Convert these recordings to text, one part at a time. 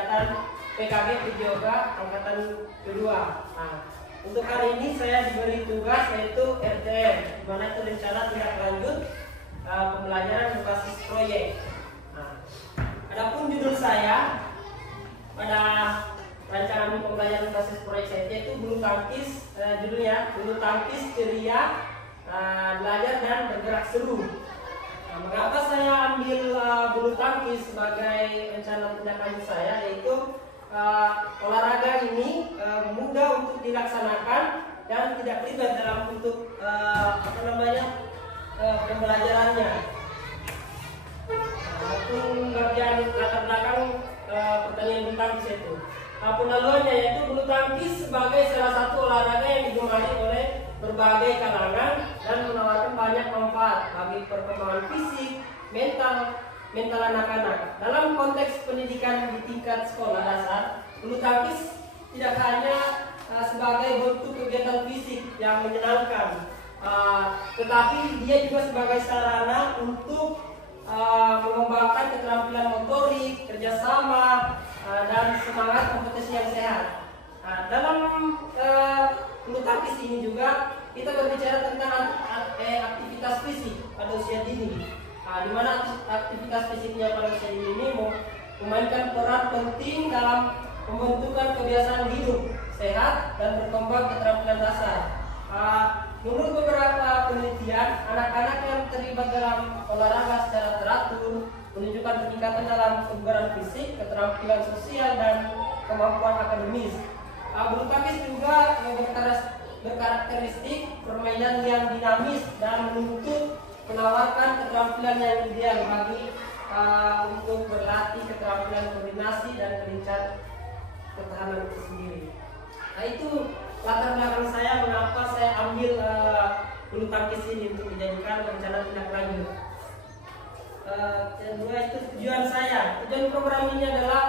kegiatan PKG Yoga angkatan kedua. Nah, untuk hari ini saya diberi tugas yaitu RTM, di mana itu rencana tindak lanjut pembelajaran berbasis proyek. Nah, adapun judul saya pada rancangan pembelajaran berbasis proyek saya yaitu bulu tangkis, judulnya bulu tangkis ceria, belajar dan bergerak seru. Nah, mengapa saya ambil bulu tangkis sebagai rencana tindak lanjut saya, yaitu olahraga ini mudah untuk dilaksanakan dan tidak ribet dalam bentuk pembelajarannya. Maupun bagian latar belakang pertandingan bulu tangkis itu. Pengaluannya yaitu bulu tangkis sebagai salah satu olahraga yang digemari oleh berbagai kalangan dan menawarkan banyak manfaat bagi perkembangan fisik, mental anak-anak. Dalam konteks pendidikan di tingkat sekolah dasar, bulu tangkis tidak hanya sebagai bentuk kegiatan fisik yang menyenangkan, tetapi dia juga sebagai sarana untuk mengembangkan keterampilan motorik, kerjasama, dan semangat kompetisi yang sehat. Dalam bulu tangkis ini juga kita berbicara tentang aktivitas fisik pada usia dini, di mana aktivitas fisiknya pada usia dini ini memainkan peran penting dalam pembentukan kebiasaan hidup sehat dan berkembang keterampilan dasar. Menurut beberapa penelitian, anak-anak yang terlibat dalam olahraga secara teratur menunjukkan peningkatan dalam kebugaran fisik, keterampilan sosial, dan kemampuan akademis. Bulu tangkis juga berkarakteristik permainan yang dinamis dan menuntut menawarkan keterampilan yang ideal bagi untuk berlatih keterampilan koordinasi dan kelincahan pertahanan itu sendiri. Nah, itu latar belakang saya mengapa saya ambil bulu tangkis ini untuk dijadikan rencana tindak lanjut. Kedua itu tujuan saya. Tujuan program ini adalah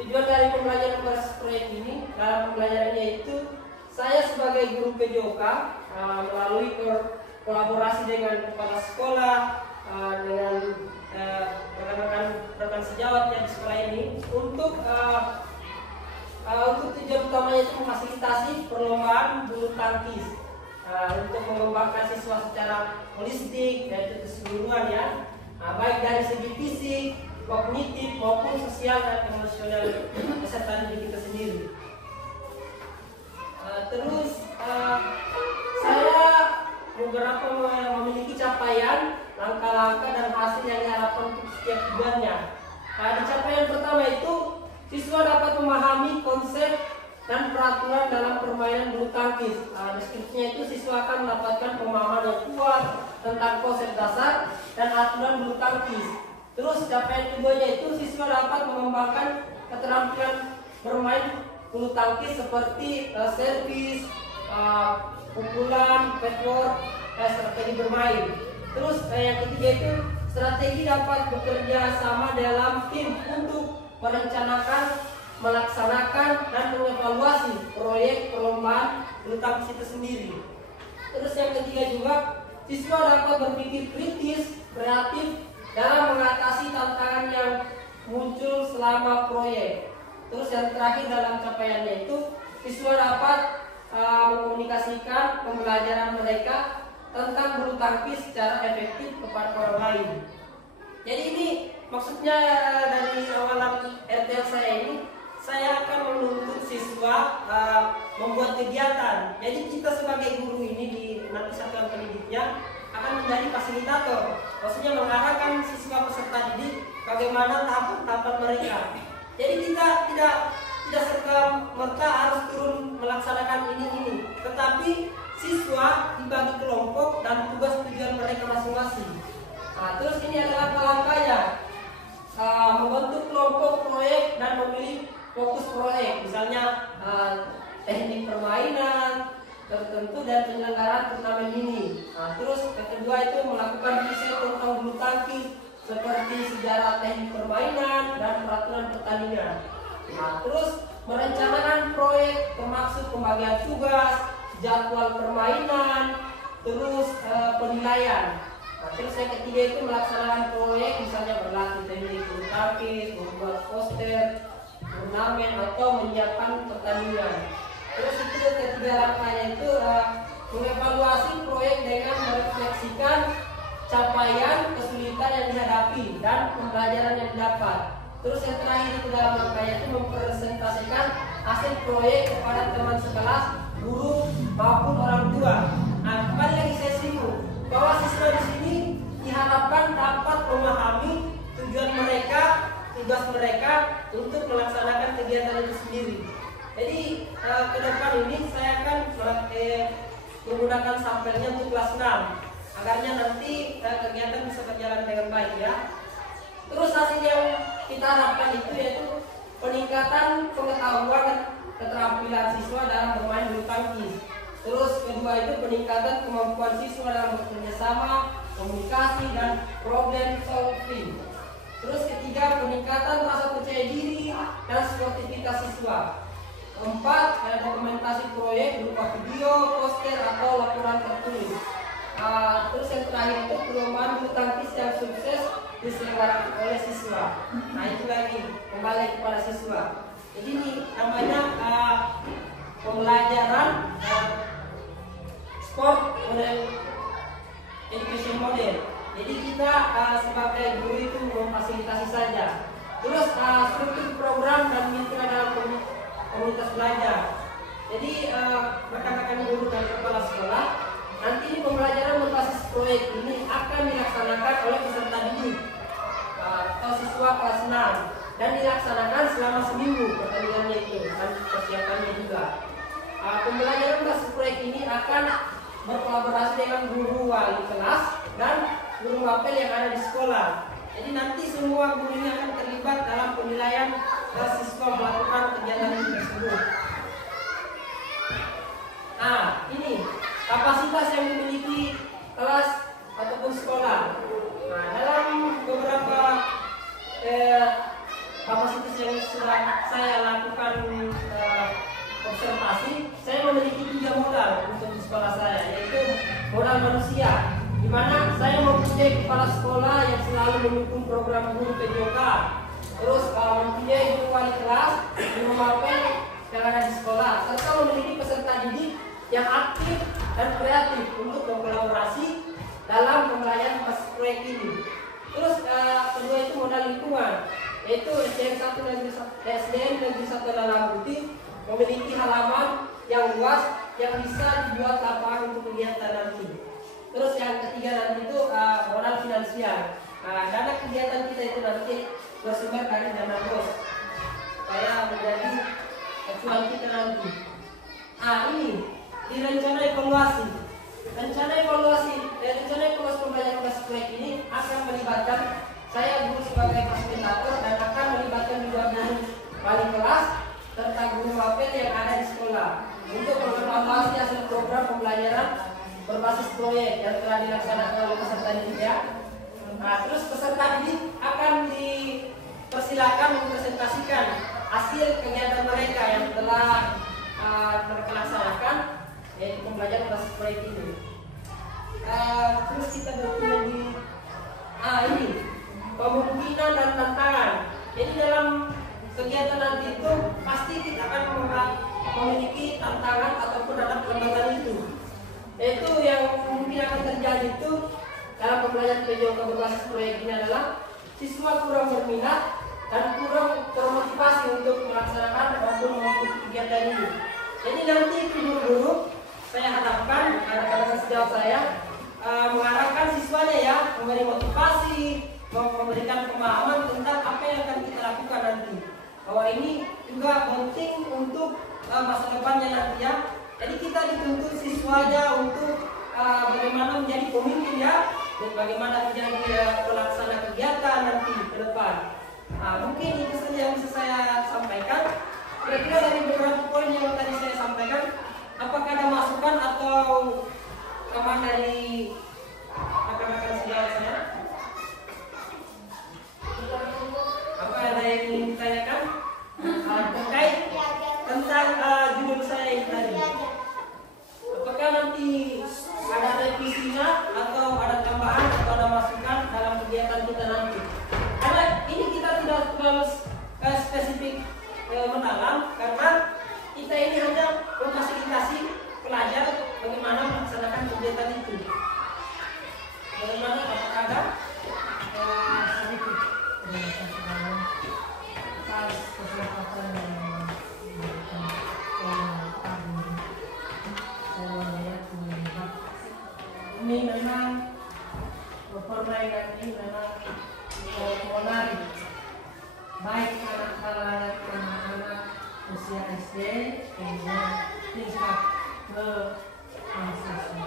tujuan dari pembelajaran berbasis proyek ini. Dalam pembelajarannya itu saya sebagai guru PJOK melalui kolaborasi dengan kepala sekolah, dengan rekan-rekan sejawat yang di sekolah ini untuk tujuan utamanya itu memfasilitasi perlombaan bulu tangkis untuk mengembangkan siswa secara holistik yaitu keseluruhan ya, baik dari segi fisik, kognitif maupun sosial dan emosional beserta diri kita sendiri. Terus saya beberapa memiliki capaian, langkah-langkah dan hasil yang diharapkan untuk setiap tujuannya. Di capaian pertama itu siswa dapat memahami konsep dan peraturan dalam permainan bulu tangkis. Deskripsinya itu siswa akan mendapatkan pemahaman yang kuat tentang konsep dasar dan aturan bulu tangkis. Terus capaian keduanya itu siswa dapat mengembangkan keterampilan bermain bulu tangkis seperti servis, pukulan, patchwork, strategi bermain. Terus yang ketiga itu strategi dapat bekerja sama dalam tim untuk merencanakan, melaksanakan, dan mengevaluasi proyek perlombaan bulu tangkis itu sendiri. Terus yang ketiga juga siswa dapat berpikir kritis, kreatif dalam mengatasi tantangan yang muncul selama proyek. Terus yang terakhir dalam capaiannya itu siswa dapat mengkomunikasikan pembelajaran mereka tentang bulu tangkis secara efektif kepada orang lain. Jadi ini maksudnya dari awalan RTL saya ini, saya akan menuntut siswa membuat kegiatan. Jadi kita sebagai guru ini di nanti satuan pendidiknya akan menjadi fasilitator, maksudnya mengarahkan siswa peserta didik bagaimana tahapan-tahapan mereka. Jadi kita tidak serta merta harus turun melaksanakan ini, tetapi siswa dibagi kelompok dan tugas tujuan mereka masing-masing. Terus ini adalah langkah-langkahnya, membentuk kelompok proyek dan memilih fokus proyek, misalnya teknik permainan tertentu dan penyelenggaraan turnamen ini. Terus yang kedua itu melakukan riset tentang bulu tangkis seperti sejarah teknik permainan dan peraturan pertandingan. Terus merencanakan proyek termasuk pembagian tugas, jadwal permainan, terus penilaian. Nah, terus yang ketiga itu melaksanakan proyek, misalnya berlatih teknik bulu tangkis, membuat poster, turnamen atau menyiapkan pertandingan. Terus itu ketiga langkahnya itu mengevaluasi proyek dengan merefleksikan capaian, kesulitan yang dihadapi dan pembelajaran yang didapat. Terus yang terakhir itu dalam langkahnya itu mempresentasikan hasil proyek kepada teman sekelas, guru maupun orang tua. Nah, kembali lagi saya singgung bahwa siswa di sini diharapkan dapat memahami tujuan mereka, tugas mereka untuk melaksanakan kegiatan itu sendiri. Jadi ke depan ini saya akan menggunakan sampelnya untuk kelas 6 agarnya nanti kegiatan bisa berjalan dengan baik ya. Terus hasil yang kita harapkan itu yaitu peningkatan pengetahuan dan keterampilan siswa dalam bermain bulu tangkis. Terus kedua itu peningkatan kemampuan siswa dalam bekerja sama, komunikasi dan problem solving. Terus ketiga peningkatan rasa percaya diri dan sportivitas siswa. Keempat dokumentasi proyek berupa video, poster atau laporan tertulis. Terus yang terakhir itu perlombaan bulu tangkis yang sukses diselenggarakan oleh siswa. Nah itu lagi kembali kepada siswa. Jadi ini namanya pembelajaran sport model education model. Jadi kita sebagai guru itu memfasilitasi saja. Terus struktur program dan mitra dalam komunitas belajar. Jadi rekan-rekan guru dan kepala sekolah, nanti ini pembelajaran berbasis proyek ini akan dilaksanakan oleh peserta didik atau siswa kelas 6 dan dilaksanakan selama seminggu pertandingannya itu dan persiapannya juga. Pembelajaran berbasis proyek ini akan berkolaborasi dengan guru wali kelas dan guru mapel yang ada di sekolah. Jadi nanti semua guru ini akan terlibat dalam penilaian siswa melakukan kegiatan tersebut. Nah, ini kapasitas yang dimiliki kelas ataupun sekolah. Nah, dalam beberapa kapasitas yang sudah saya lakukan observasi, saya memiliki 3 modal untuk di sekolah saya, yaitu modal manusia, di mana saya mempunyai kepala sekolah yang selalu mendukung program guru PJK, terus mempunyai guru wali kelas, guru mapel yang ada di sekolah, serta memiliki peserta didik yang aktif dan kreatif untuk berkolaborasi dalam pembelajaran proyek ini. Terus kedua itu modal lingkungan, yaitu SDN Negeri 1 Dalam Putih memiliki halaman yang luas yang bisa dibuat lapangan untuk kegiatan nanti. Terus yang ketiga nanti itu modal finansial. Dana kegiatan kita itu nanti bersumber dari dana BOS supaya menjadi acuan kita nanti. Ini di rencana evaluasi. Rencana evaluasi pembelajaran kelas proyek ini akan melibatkan saya guru sebagai fasilitator dan akan melibatkan juga guru wali kelas serta guru mapel yang ada di sekolah untuk mengevaluasi hasil program pembelajaran berbasis proyek yang telah dilaksanakan oleh peserta didik ya. Terus peserta didik akan dipersilakan mempresentasikan hasil kegiatan mereka yang telah mereka laksanakan, yaitu pembelajaran berbasis proyek ini. Terus kita bertemu di ini kemungkinan dan tantangan. Jadi dalam kegiatan nanti itu pasti kita akan memiliki tantangan ataupun ada pelambatan itu. Yaitu yang mungkin akan terjadi itu dalam pembelajaran PJK berbasis proyek ini adalah siswa kurang berminat dan kurang termotivasi untuk melaksanakan maupun mengikuti kegiatan ini. Jadi nanti guru-guru saya harapkan rekan-rekan sejauh saya mengarahkan siswanya ya, memberi motivasi, memberikan pemahaman tentang apa yang akan kita lakukan nanti. Bahwa ini juga penting untuk masa depannya nanti ya. Jadi kita dituntut siswanya untuk bagaimana menjadi pemimpin ya, dan bagaimana menjadi pelaksana kegiatan nanti ke depan. Mungkin itu saja yang bisa saya sampaikan. Kira-kira dari beberapa poin yang tadi saya sampaikan, apakah ada masukan atau comment dari rekan-rekan sejawat saya? Apa ada yang ingin ditanyakan terkait tentang judul saya ini tadi? Apakah nanti ada revisinya atau ada tambahan atau mahasiswa.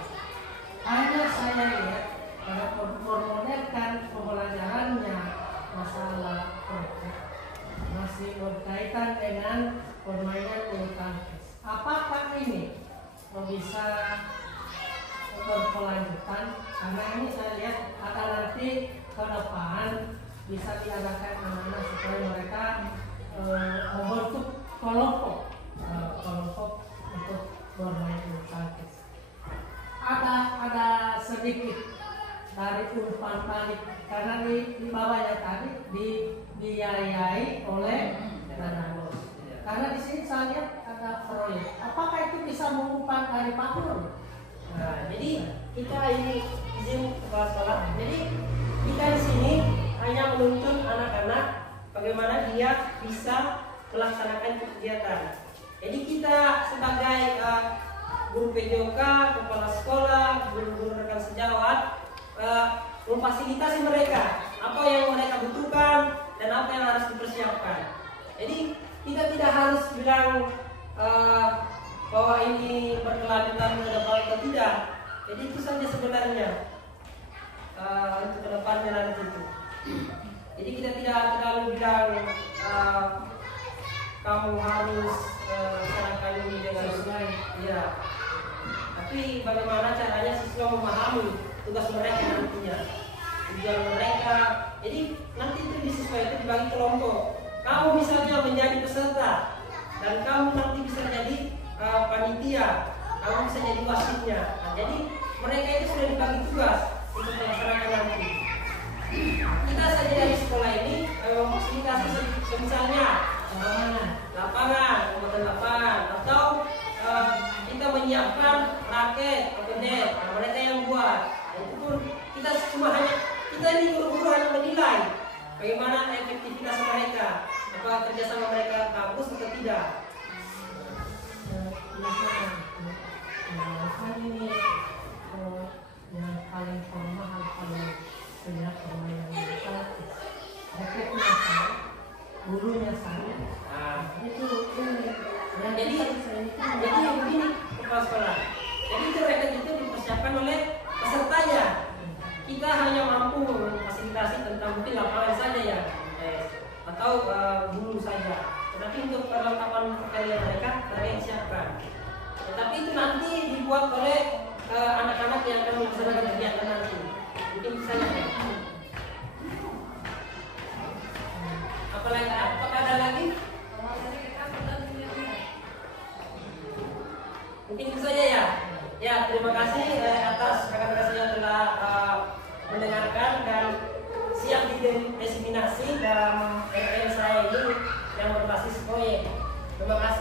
Hanya saya lihat pada formulirkan pembelajarannya masalah masih berkaitan dengan permainan bulu tangkis. Apakah ini bisa berkelanjutan? Karena ini saya lihat akan nanti ke depan bisa diadakan anak-anak supaya mereka membentuk kelompok untuk bermain bulu tangkis. Ada sedikit dari umpan tadi karena di bawahnya tadi dibiayai oleh dana bos. Karena di sini saya lihat ada proyek. Apakah itu bisa mengumpan dari Pak Nur? Nah, jadi kita ini izin kepala sekolah. Jadi kita di sini hanya menuntun anak-anak bagaimana dia bisa melaksanakan kegiatan. Jadi kita sebagai guru PJOK, kepala sekolah, guru-guru rekan sejawat memfasilitasi mereka apa yang mereka butuhkan dan apa yang harus dipersiapkan. Jadi kita tidak harus bilang bahwa ini berkelanjutan ke depan atau tidak. Jadi itu saja sebenarnya untuk ke depannya nanti itu. Jadi kita tidak terlalu bilang kamu harus laksanakan ini dengan baik. Ya. Tapi bagaimana caranya siswa memahami tugas mereka nantinya, tujuan mereka. Jadi nanti itu di siswa itu dibagi kelompok. Kamu misalnya menjadi peserta dan kamu nanti bisa jadi panitia, kamu bisa jadi wasitnya. Nah, jadi mereka itu sudah dibagi tugas untuk melaksanakan nanti. Kita saja dari sekolah ini memfasilitasi misalnya lapangan, pembuatan lapangan, atau kita menyiapkan raket atau net. Nah, mereka yang buat. Nah, itu pun kita ini guru-guru hanya menilai bagaimana efektivitas mereka, apa kerjasama mereka bagus atau tidak. Ini yang paling mahal paling banyak permainan raketnya saya, gurunya saya. Itu jadi begini kepala sekolah. Jadi itu raket itu dipersiapkan oleh pesertanya. Kita hanya mampu memfasilitasi tentang mungkin lapangan saja ya, atau guru saja. Tetapi untuk perlengkapan pekerjaan mereka yang siapkan. Tetapi itu nanti dibuat oleh anak-anak yang akan melaksanakan kegiatan nanti. Mungkin saja. Apakah ada lagi? Mungkin itu saja ya. Ya, terima kasih atas rekan-rekan saya yang telah mendengarkan dan siap didiseminasi dalam saya ini yang berbasis proyek. Terima kasih.